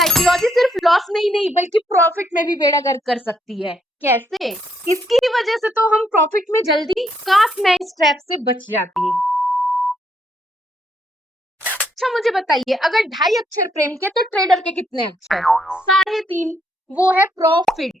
Psychology सिर्फ loss में ही नहीं बल्कि प्रॉफिट में भी बेड़ा गर्क कर सकती है। कैसे? इसकी वजह से तो हम प्रॉफिट में जल्दी, काश मैं इस ट्रैप से बच जाती। अच्छा मुझे बताइए, अगर 2.5 अक्षर प्रेम के तो ट्रेडर के कितने अक्षर? 3.5। वो है प्रॉफिट।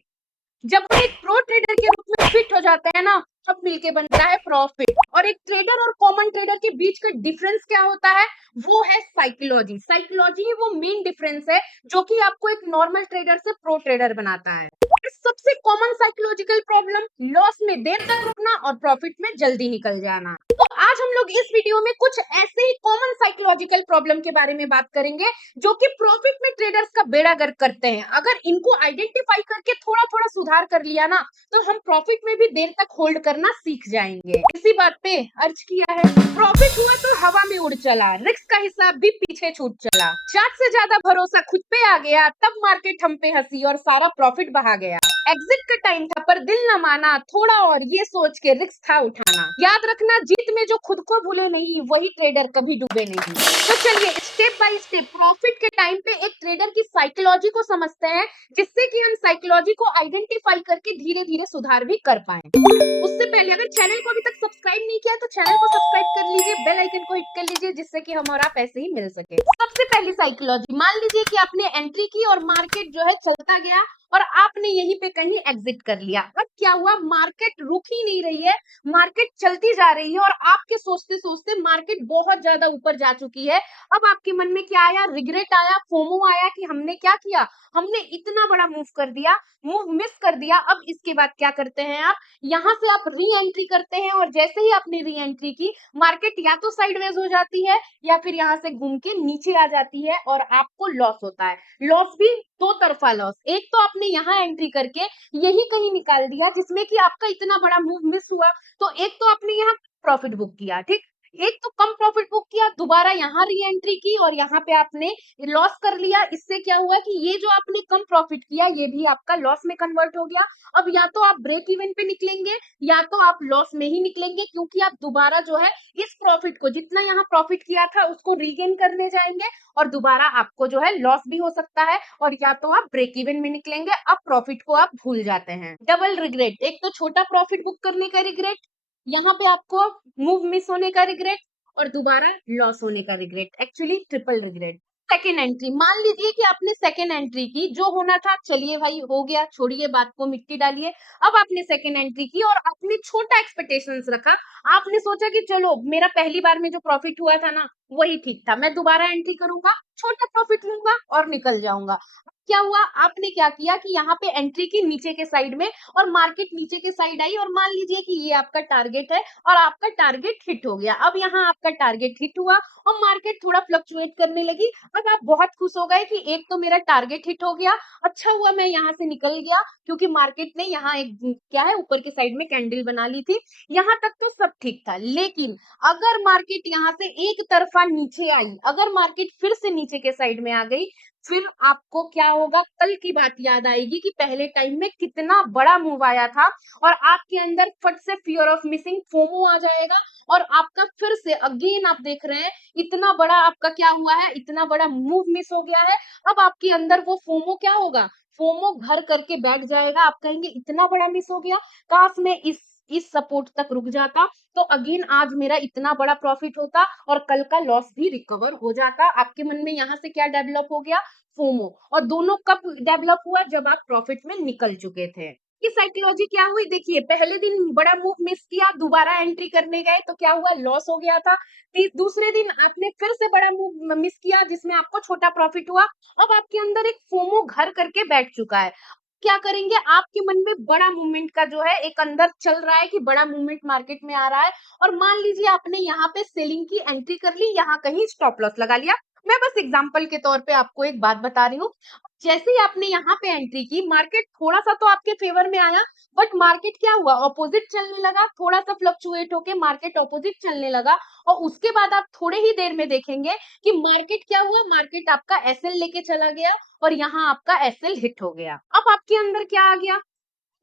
जब हम एक प्रो ट्रेडर के रूप में फिट हो जाते हैं ना, तब मिलके बनता है प्रॉफिट। और एक ट्रेडर और कॉमन ट्रेडर के बीच का डिफरेंस क्या होता है? वो है साइकोलॉजी। साइकोलॉजी ही वो मेन डिफरेंस है जो कि आपको एक नॉर्मल ट्रेडर से प्रो ट्रेडर बनाता है। सबसे कॉमन साइकोलॉजिकल प्रॉब्लम, लॉस में देर तक रुकना और प्रॉफिट में जल्दी निकल जाना। तो आज हम लोग इस वीडियो में कुछ ऐसे ही कॉमन साइकोलॉजिकल प्रॉब्लम के बारे में बात करेंगे जो कि प्रॉफिट में ट्रेडर्स का बेड़ा गर्क करते हैं। अगर इनको आइडेंटिफाई करके थोड़ा थोड़ा सुधार कर लिया ना, तो हम प्रॉफिट में भी देर तक होल्ड करना सीख जाएंगे। इसी बात पे अर्ज किया है, प्रॉफिट हुआ तो हवा में उड़ चला, रिस्क का हिसाब भी पीछे छूट चला, चार्ट से ज्यादा भरोसा खुद पे आ गया, तब मार्केट हम पे हंसी और सारा प्रॉफिट बहा गया। एग्जिट का टाइम था पर दिल न माना, थोड़ा और ये सोच के रिस्क था उठाना। याद रखना, जीत में जो खुद को भूले नहीं वही ट्रेडर कभी डूबे नहीं। तो चलिए स्टेप बाय स्टेप प्रॉफिट के टाइम पे एक ट्रेडर की साइकोलॉजी को समझते हैं, जिससे कि हम साइकोलॉजी को आइडेंटिफाई करके धीरे धीरे सुधार भी कर पाए। उससे पहले अगर चैनल को अभी तक सब्सक्राइब नहीं किया तो चैनल को सब्सक्राइब कर लीजिए, बेल आइकन को हिट कर लीजिए, जिससे कि हम और आप ऐसे ही मिल सके। सबसे पहली साइकोलॉजी, मान लीजिए कि आपने एंट्री की और मार्केट जो है चलता गया और आपने यहीं पे कहीं एग्जिट कर लिया। अब क्या हुआ, मार्केट रुक ही नहीं रही है, मार्केट चलती जा रही है और आपके सोचते सोचते मार्केट बहुत ज्यादा ऊपर जा चुकी है। अब आपके मन में क्या आया? रिग्रेट आया, फोमो आया कि हमने क्या किया, हमने इतना बड़ा मूव कर दिया, मूव मिस कर दिया। अब इसके बाद क्या करते हैं आप? यहाँ से आप री एंट्री करते हैं और जैसे ही आपने री एंट्री की, मार्केट या तो साइडवेज हो जाती है या फिर यहाँ से घूम के नीचे आ जाती है और आपको लॉस होता है। लॉस भी दो तरफा लॉस, एक तो आपने यहाँ एंट्री करके यही कहीं निकाल दिया जिसमें कि आपका इतना बड़ा मूव मिस हुआ, तो एक तो आपने यहाँ प्रॉफिट बुक किया, ठीक, एक तो कम प्रॉफिट बुक किया, दोबारा यहाँ री एंट्री की और यहाँ पे आपने लॉस कर लिया। इससे क्या हुआ कि ये जो आपने कम प्रॉफिट किया ये भी आपका लॉस में कन्वर्ट हो गया। अब या तो आप ब्रेक इवन पे निकलेंगे या तो आप लॉस में ही निकलेंगे, क्योंकि आप दोबारा जो है इस प्रॉफिट को, जितना यहाँ प्रॉफिट किया था उसको रीगेन करने जाएंगे और दोबारा आपको जो है लॉस भी हो सकता है, और या तो आप ब्रेक इवन में निकलेंगे। अब प्रॉफिट को आप भूल जाते हैं। डबल रिग्रेट, एक तो छोटा प्रॉफिट बुक करने का रिग्रेट, यहाँ पे आपको मूव मिस होने का रिग्रेट और दोबारा लॉस होने का regret, actually triple regret. Second entry, मान लीजिए कि आपने सेकेंड एंट्री की, जो होना था चलिए भाई हो गया, छोड़िए बात को, मिट्टी डालिए। अब आपने सेकेंड एंट्री की और आपने छोटा एक्सपेक्टेशंस रखा, आपने सोचा कि चलो मेरा पहली बार में जो प्रॉफिट हुआ था ना वही ठीक था, मैं दोबारा एंट्री करूंगा, छोटा प्रॉफिट लूंगा और निकल जाऊंगा। क्या हुआ, आपने क्या किया कि यहाँ पे एंट्री की नीचे के साइड में और मार्केट नीचे के साइड आई और मान लीजिए कि ये आपका टारगेट है और आपका टारगेट हिट हो गया। अब यहाँ आपका टारगेट हिट हुआ और मार्केट थोड़ा फ्लक्चुएट करने लगी। अब आप बहुत खुश हो गए कि एक तो मेरा टारगेट हिट हो गया, अच्छा हुआ मैं यहाँ से निकल गया, क्योंकि मार्केट ने यहाँ एक क्या है ऊपर के साइड में कैंडल बना ली थी। यहाँ तक तो सब ठीक था, लेकिन अगर मार्केट यहाँ से एक तरफा नीचे आई, अगर मार्केट फिर से नीचे के साइड में आ गई, फिर आपको क्या होगा, कल की बात याद आएगी कि पहले टाइम में कितना बड़ा मूव आया था और आपके अंदर फट से फियर ऑफ मिसिंग, फोमो आ जाएगा और आपका फिर से अगेन आप देख रहे हैं इतना बड़ा आपका क्या हुआ है, इतना बड़ा मूव मिस हो गया है। अब आपके अंदर वो फोमो क्या होगा, फोमो घर करके बैठ जाएगा। आप कहेंगे इतना बड़ा मिस हो गया, काश मैं इस सपोर्ट तक रुक जाता तो अगेन आज मेरा इतना बड़ा प्रॉफिट होता और कल का लॉस भी रिकवर हो जाता। आपके मन में यहाँ से क्या डेवलप हो गया, फोमो। और दोनों कब डेवलप हुआ, जब आप प्रॉफिट में निकल चुके थे। की साइकोलॉजी क्या हुई, देखिए पहले दिन बड़ा मूव मिस किया, दोबारा एंट्री करने गए तो क्या हुआ, लॉस हो गया था। दूसरे दिन आपने फिर से बड़ा मूव मिस किया जिसमें आपको छोटा प्रॉफिट हुआ। अब आपके अंदर एक फोमो घर करके बैठ चुका है। क्या करेंगे, आपके मन में बड़ा मूवमेंट का जो है एक अंदर चल रहा है कि बड़ा मूवमेंट मार्केट में आ रहा है, और मान लीजिए आपने यहाँ पे सेलिंग की एंट्री कर ली, यहाँ कहीं स्टॉप लॉस लगा लिया। मैं बस एग्जांपल के तौर पे आपको एक बात बता रही हूँ। जैसे ही आपने यहाँ पे एंट्री की, मार्केट थोड़ा सा तो आपके फेवर में आया, बट मार्केट क्या हुआ, ऑपोजिट चलने लगा, थोड़ा सा फ्लक्चुएट होके मार्केट ऑपोजिट चलने लगा। और उसके बाद आप थोड़े ही देर में देखेंगे कि मार्केट क्या हुआ, मार्केट आपका एसएल लेके चला गया और यहाँ आपका एसएल हिट हो गया। अब आपके अंदर क्या आ गया,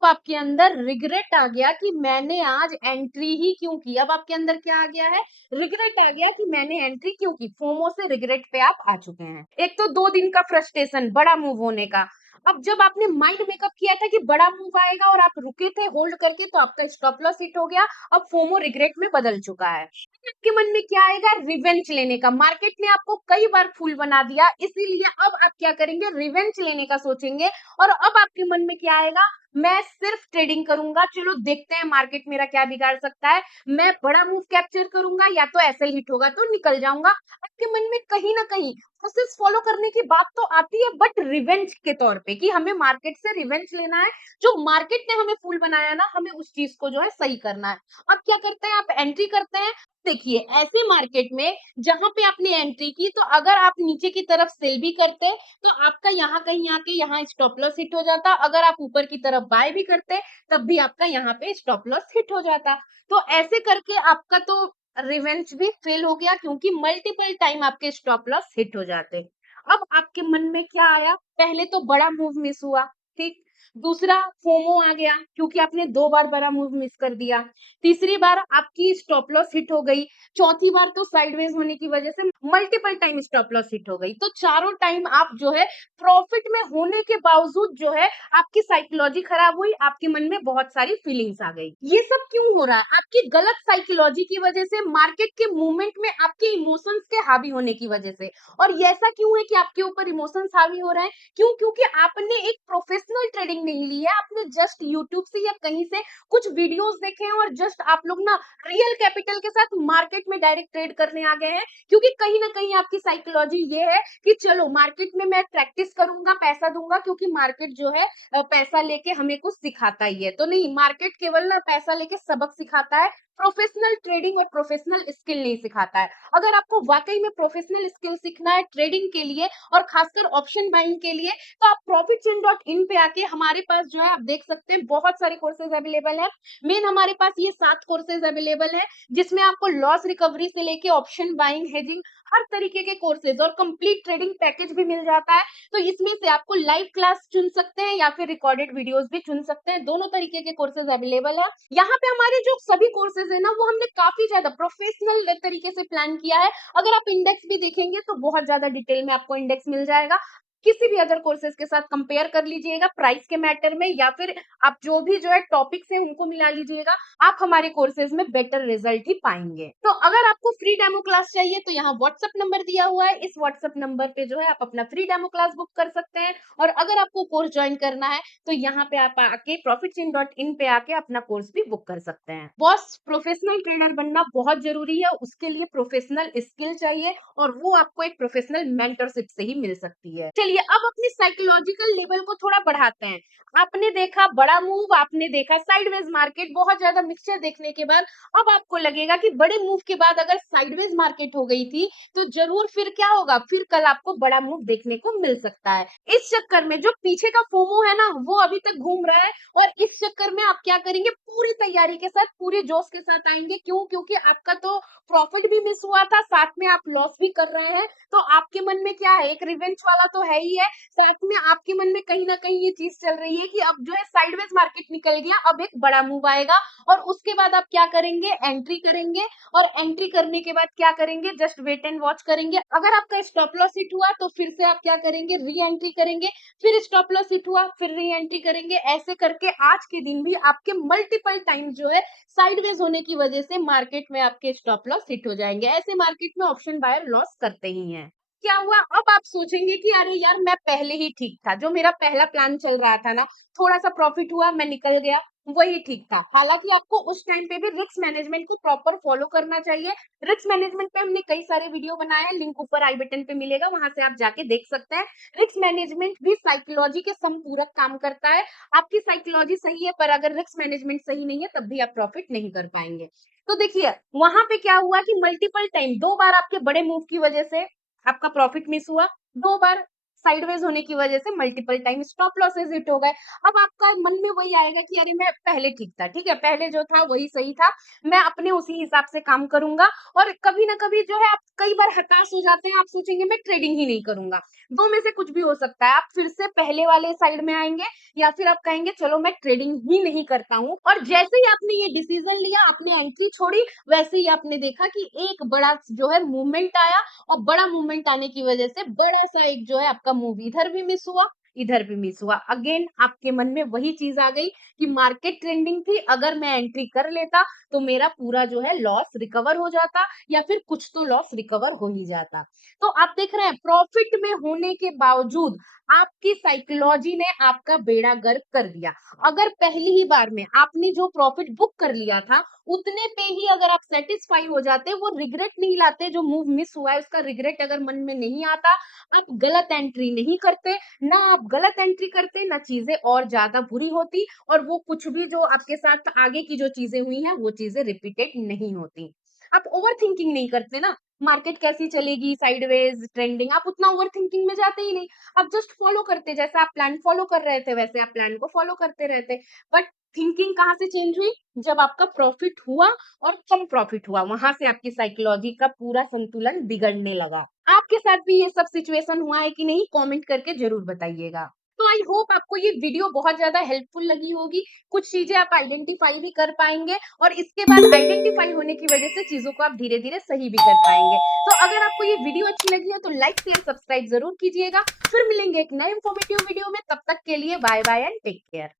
तो आपके अंदर रिग्रेट आ गया कि मैंने आज एंट्री ही क्यों की। अब आपके अंदर क्या आ गया है? रिग्रेट आ गया कि मैंने एंट्री क्यों की। फोमो से रिग्रेट पे आप आ चुके हैं। एक तो 2 दिन का फ्रस्ट्रेशन बड़ा मूव होने का। अब जब आपने माइंड मेकअप किया था कि बड़ा मूव आएगा और आप रुके थे होल्ड करके, तो आपका स्टॉप लॉस हिट हो गया। अब फोमो रिग्रेट में बदल चुका है। आपके मन में क्या आएगा? रिवेंज लेने का। मार्केट ने आपको कई बार फूल बना दिया, इसीलिए अब आप क्या करेंगे? रिवेंज लेने का सोचेंगे। और अब आपके मन में क्या आएगा? मैं सिर्फ ट्रेडिंग करूंगा, चलो देखते हैं मार्केट मेरा क्या बिगाड़ सकता है। मैं बड़ा मूव कैप्चर करूंगा, या तो एसएल हिट होगा तो निकल जाऊंगा। आपके मन में कहीं ना कहीं प्रोसेस फॉलो करने की बात तो आती है, बट रिवेंज के तौर पे, कि हमें मार्केट से रिवेंज लेना है। जो मार्केट ने हमें फूल बनाया ना, हमें उस चीज को जो है सही करना है। अब क्या करते हैं? आप एंट्री करते हैं। देखिए, ऐसे मार्केट में जहां पे आपने एंट्री की, तो अगर आप नीचे की तरफ सेल भी करते, तो आपका यहाँ कहीं आके यहाँ स्टॉप लॉस हिट हो जाता। अगर आप ऊपर की तरफ बाय भी करते, तब भी आपका यहाँ पे स्टॉप लॉस हिट हो जाता। तो ऐसे करके आपका तो रिवेंज भी फेल हो गया, क्योंकि मल्टीपल टाइम आपके स्टॉप लॉस हिट हो जाते। अब आपके मन में क्या आया? पहले तो बड़ा मूव मिस हुआ, ठीक। दूसरा, फोमो आ गया, क्योंकि आपने 2 बार बड़ा मूव मिस कर दिया। तीसरी बार आपकी स्टॉप लॉस हिट हो गई। चौथी बार तो साइडवेज होने की वजह से multiple time stop loss hit हो गई। तो चारों टाइम आप जो है प्रॉफिट में होने के बावजूद जो है आपकी साइकोलॉजी खराब हुई, आपके मन में बहुत सारी फीलिंग्स आ गई। ये सब क्यों हो रहा है? आपकी गलत साइकोलॉजी की वजह से, मार्केट के मूवमेंट में आपके इमोशंस के हावी होने की वजह से। और ये ऐसा क्यों है कि आपके ऊपर इमोशंस हावी हो रहे हैं? क्यों? क्योंकि आपने एक प्रोफेशनल ट्रेडिंग नहीं ली है। आपने जस्ट यूट्यूब से या कहीं से कुछ वीडियोस देखे हैं, और जस्ट आप लोग ना रियल कैपिटल के साथ मार्केट में डायरेक्ट ट्रेड करने आ गए हैं। क्योंकि कहीं ना कहीं आपकी साइकोलॉजी ये है कि चलो मार्केट में मैं प्रैक्टिस करूंगा, पैसा दूंगा, क्योंकि मार्केट जो है पैसा लेके हमें कुछ सिखाता ही है। तो नहीं, मार्केट केवल ना पैसा लेके सबक सिखाता है, प्रोफेशनल ट्रेडिंग और प्रोफेशनल स्किल नहीं सिखाता है। अगर आपको वाकई में प्रोफेशनल स्किल सीखना है ट्रेडिंग के लिए, और खासकर ऑप्शन बाइंग के लिए, तो आप profitsin.in पे आके हमारे पास जो है आप देख सकते हैं बहुत सारे कोर्सेज अवेलेबल है। मेन हमारे पास ये 7 कोर्सेज अवेलेबल है, जिसमें आपको लॉस रिकवरी से लेके ऑप्शन बाइंग, हेजिंग, हर तरीके के कोर्सेज और कंप्लीट ट्रेडिंग पैकेज भी मिल जाता है। तो इसमें से आपको लाइव क्लास चुन सकते हैं या फिर रिकॉर्डेड वीडियोस भी चुन सकते हैं। दोनों तरीके के कोर्सेज अवेलेबल है। यहाँ पे हमारे जो सभी कोर्सेज है ना, वो हमने काफी ज्यादा प्रोफेशनल तरीके से प्लान किया है। अगर आप इंडेक्स भी देखेंगे तो बहुत ज्यादा डिटेल में आपको इंडेक्स मिल जाएगा। किसी भी अदर कोर्सेज के साथ कंपेयर कर लीजिएगा प्राइस के मैटर में, या फिर आप जो भी जो है टॉपिक्स है उनको मिला लीजिएगा। आप हमारे कोर्सेज में बेटर रिजल्ट ही पाएंगे। तो अगर आपको फ्री डेमो क्लास चाहिए, तो यहाँ व्हाट्सएप नंबर दिया हुआ है। इस व्हाट्सएप नंबर पे जो है आप अपना फ्री डेमो क्लास बुक कर सकते हैं। और अगर आपको कोर्स ज्वाइन करना है, तो यहाँ पे आप आके profitsin.in पे आके अपना कोर्स भी बुक कर सकते हैं। बॉस, प्रोफेशनल ट्रेडर बनना बहुत जरूरी है। उसके लिए प्रोफेशनल स्किल चाहिए, और वो आपको एक प्रोफेशनल मेंटरशिप से ही मिल सकती है। चलिए, अब अपनी साइकोलॉजिकल लेवल को थोड़ा बढ़ाते हैं। आपने देखा बड़ा मूव, आपने देखा साइडवेज मार्केट, बहुत ज्यादा मिक्सचर देखने के बाद अब आपको लगेगा कि बड़े मूव के बाद अगर साइडवेज मार्केट हो गई थी, तो जरूर फिर क्या होगा? फिर कल आपको बड़ा मूव देखने को मिल सकता है। इस चक्कर में जो पीछे का फोमो है ना, वो अभी तक घूम रहा है। और इस चक्कर में आप क्या करेंगे? पूरी तैयारी के साथ, पूरे जोश के साथ आएंगे। क्यों? क्योंकि आपका तो प्रॉफिट भी मिस हुआ था, साथ में आप लॉस भी कर रहे हैं। तो आपके मन में क्या है? एक रिवेंज वाला तो है ही है, साथ में आपके मन में कहीं ना कहीं ये चीज चल रही है कि अब जो है साइडवेज मार्केट निकल गया, अब एक बड़ा मूव आएगा। और उसके बाद आप क्या करेंगे? एंट्री करेंगे। और एंट्री करने के बाद क्या करेंगे? जस्ट वेट एंड वॉच करेंगे। अगर आपका स्टॉप लॉस हिट हुआ, तो फिर से आप क्या करेंगे? री एंट्री करेंगे। फिर स्टॉप लॉस हिट हुआ, फिर री एंट्री करेंगे। ऐसे करके आज के दिन भी आपके मल्टीपल टाइम जो है साइडवेज होने की वजह से मार्केट में आपके स्टॉप लॉस हिट हो जाएंगे। ऐसे मार्केट में ऑप्शन बायर लॉस करते ही हैं। क्या हुआ? अब आप सोचेंगे कि अरे यार, मैं पहले ही ठीक था, जो मेरा पहला प्लान चल रहा था ना, थोड़ा सा प्रॉफिट हुआ, मैं निकल गया, वही ठीक था। हालांकि आपको उस टाइम पे भी रिस्क मैनेजमेंट को प्रॉपर फॉलो करना चाहिए। रिस्क मैनेजमेंट पे हमने कई सारे वीडियो बनाए हैं, लिंक ऊपर आई बटन पे मिलेगा, वहां से आप जाके देख सकते हैं। रिस्क मैनेजमेंट भी साइकोलॉजी के संपूरक काम करता है। आपकी साइकोलॉजी सही है, पर अगर रिस्क मैनेजमेंट सही नहीं है, तब भी आप प्रॉफिट नहीं कर पाएंगे। तो देखिए, वहां पे क्या हुआ कि मल्टीपल टाइम, 2 बार आपके बड़े मूव की वजह से आपका प्रॉफिट मिस हुआ। 2 बार साइडवेज होने की वजह से multiple time stop losses hit हो गए। अब आपका मन में वही आएगा कि अरे मैं पहले ठीक था, ठीक है, पहले जो था वही सही था, मैं अपने उसी हिसाब से काम करूंगा। और कभी ना कभी जो है आप कई बार हताश हो जाते हैं, आप सोचेंगे मैं ट्रेडिंग ही नहीं करूंगा। दो में से कुछ भी हो सकता है, आप फिर से पहले वाले साइड में आएंगे या फिर आप कहेंगे चलो मैं ट्रेडिंग ही नहीं करता हूँ। और जैसे ही आपने ये डिसीजन लिया, आपने एंट्री छोड़ी, वैसे ही आपने देखा कि एक बड़ा जो है मूवमेंट आया, और बड़ा मूवमेंट आने की वजह से बड़ा सा एक जो है आपका मूव इधर भी मिस हुआ, इधर भी मिस हुआ। अगेन आपके मन में वही चीज आ गई कि मार्केट ट्रेंडिंग थी, अगर मैं एंट्री कर लेता तो मेरा पूरा जो है लॉस रिकवर हो जाता, या फिर कुछ तो लॉस रिकवर हो ही जाता। तो आप देख रहे हैं प्रॉफिट में होने के बावजूद आपकी साइकोलॉजी ने आपका बेड़ा गर्क कर दिया। अगर पहली ही बार में आपने जो प्रॉफिट बुक कर लिया था, उतने पे ही अगर आप सेटिस्फाई हो जाते, वो रिग्रेट नहीं लाते, जो मूव मिस हुआ है उसका रिग्रेट अगर मन में नहीं आता, आप गलत एंट्री नहीं करते, ना आप गलत एंट्री करते, ना चीजें और ज्यादा बुरी होती, और वो कुछ भी जो आपके साथ आगे की जो चीजें हुई हैं वो चीजें रिपीटेड नहीं होती। आप ओवर थिंकिंग नहीं करते ना, मार्केट कैसी चलेगी, साइडवेज ट्रेंडिंग, आप उतना ओवर थिंकिंग में जाते ही नहीं। आप जस्ट फॉलो करते, जैसा आप प्लान फॉलो कर रहे थे वैसे आप प्लान को फॉलो करते रहते। बट थिंकिंग कहाँ से चेंज हुई? जब आपका प्रॉफिट हुआ और कम प्रॉफिट हुआ, वहां से आपकी साइकोलॉजी का पूरा संतुलन बिगड़ने लगा। आपके साथ भी ये सब सिचुएशन हुआ है कि नहीं? कमेंट करके जरूर बताइएगा। तो आई होप आपको ये वीडियो बहुत ज्यादा हेल्पफुल लगी होगी, कुछ चीजें आप आइडेंटिफाई भी कर पाएंगे, और इसके बाद आइडेंटिफाई होने की वजह से चीजों को आप धीरे धीरे सही भी कर पाएंगे। तो अगर आपको ये वीडियो अच्छी लगी है तो लाइक शेयर सब्सक्राइब जरूर कीजिएगा। फिर मिलेंगे एक नए इंफॉर्मेटिव वीडियो में, तब तक के लिए bye bye and take care.